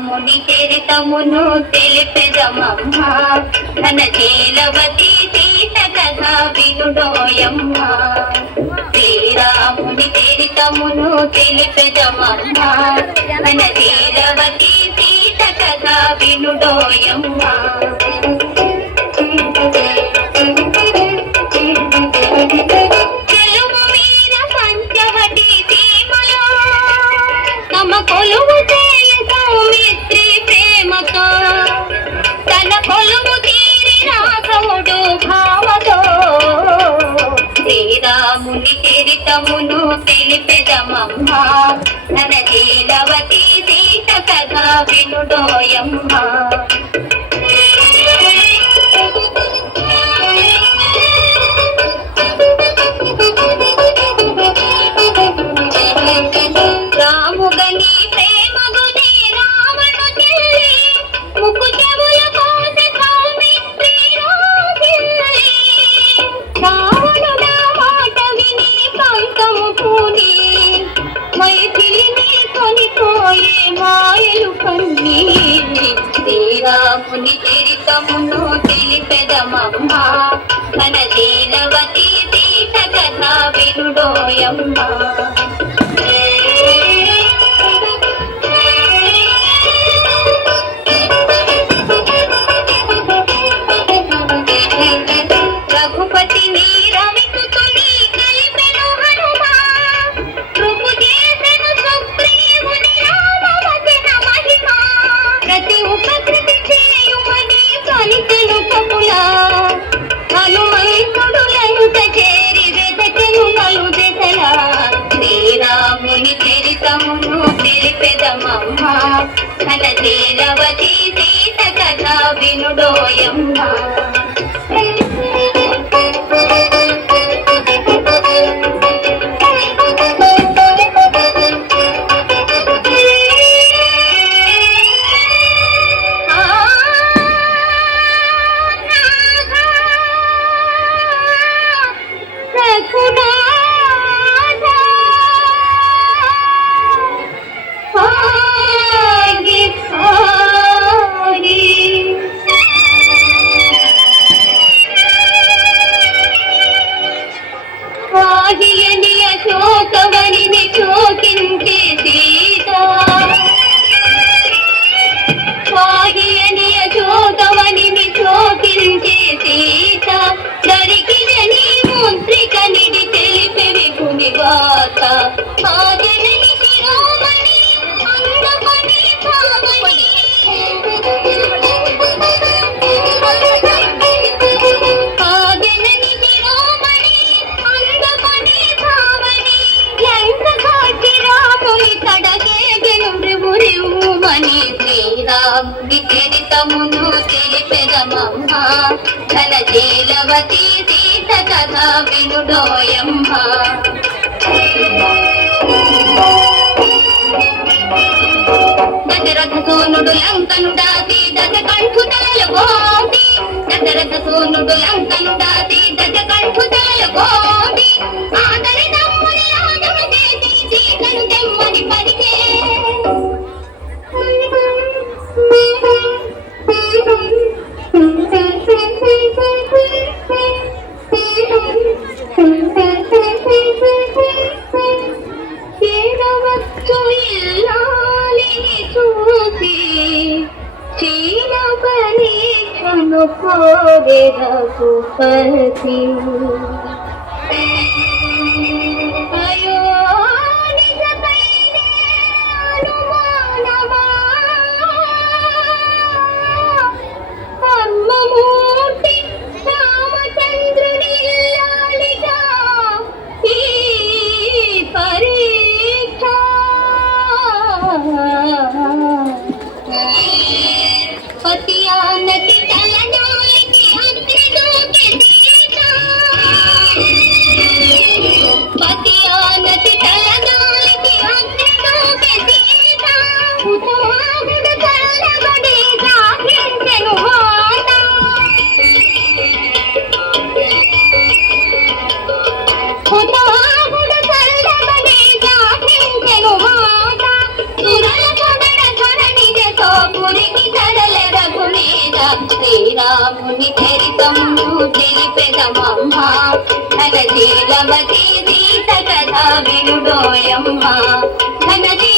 శ్రీరాముని చరితమును తెలిపెదమమ్మ తన శీలవతి సీత కథ వినుడోయమ్మ శ్రీరాముని చరితమును తెలిపెదమమ్మ తన శీలవతి సీత కథ వినుడోయమ్మ కొలువు చేయ సౌమిత్రి ప్రేమతో తన కొలువు తీరిన సౌడు భావతో శ్రీరాముని చరితమును తెలిపెదమమ్మ తన శీలవతి సీత కథ వినుడోయమ్మ రాముగని ప్రేమగుని రావణు చెల్లి ముకు చెవుల కోస సౌమిత్రి రాజిల్లి రావణుడ మాట విని పంకము పూని మైథిలిని కొనిపోయే మాయలు కన్ని శ్రీరాముని చరితమును తెలిపెదమమ్మ తన శీలవతి సీత కథ వినుడోయమ్మ రఘుపతిని రవిసుతుని కలిపెను హనుమ కృపు చేసెను సుగ్రీవుని రామవచన మహిమ ప్రతి ఉపకృతి చేయుమని పలికెను కపుల హనుమంతుడు లంక చేరి వెదకెను నలు దెసల శ్రీరాముని చరితమును తెలిపెదమమ్మ తన శీలవతి సీత కథ వినుడోయమ్మ శోకవనిని శోకించే సీత స్వాహియనియ శోకవనిని శోకించే సీత దరికిలని ముద్రిక నిడి తెలిపే విభుని వాత ఆ జనని శిరోమణి అందమణి భామణి శ్రీరాముని చరితమును తెలిపెదమమ్మ తన శీలవతి సీత కథ వినుడోయమ్మ దశరథ సోనుడు లంకను దాటి దశకంఠు తలల గోటి దశరథ సోనుడు లంకను దాటి దశకంఠు తలల గోటి ఆదరి దమ్ముని ఆదమ చేసి సీతను తెమ్మని పలికే చేరవచ్చు ఇల్లాలిని చూసి చీరపని చనుకోరే రఘుపతి పతియానతి తలనాలికి అగ్ని దూకి సీత పతియానతి తలనాలికి అగ్ని దూకి సీత ఉతవాగుడు కళ్ళబడి సాగించెను మాట ఉతవాగుడు కళ్ళబడి సాగించెను మాట సురల పొదడ ధరణి జతో శ్రీరాముని చరితము తెలిపెదమమ్మ ఘనశీలవతి సీత కథ వినుడోయమ్మ ఘనశీలవతి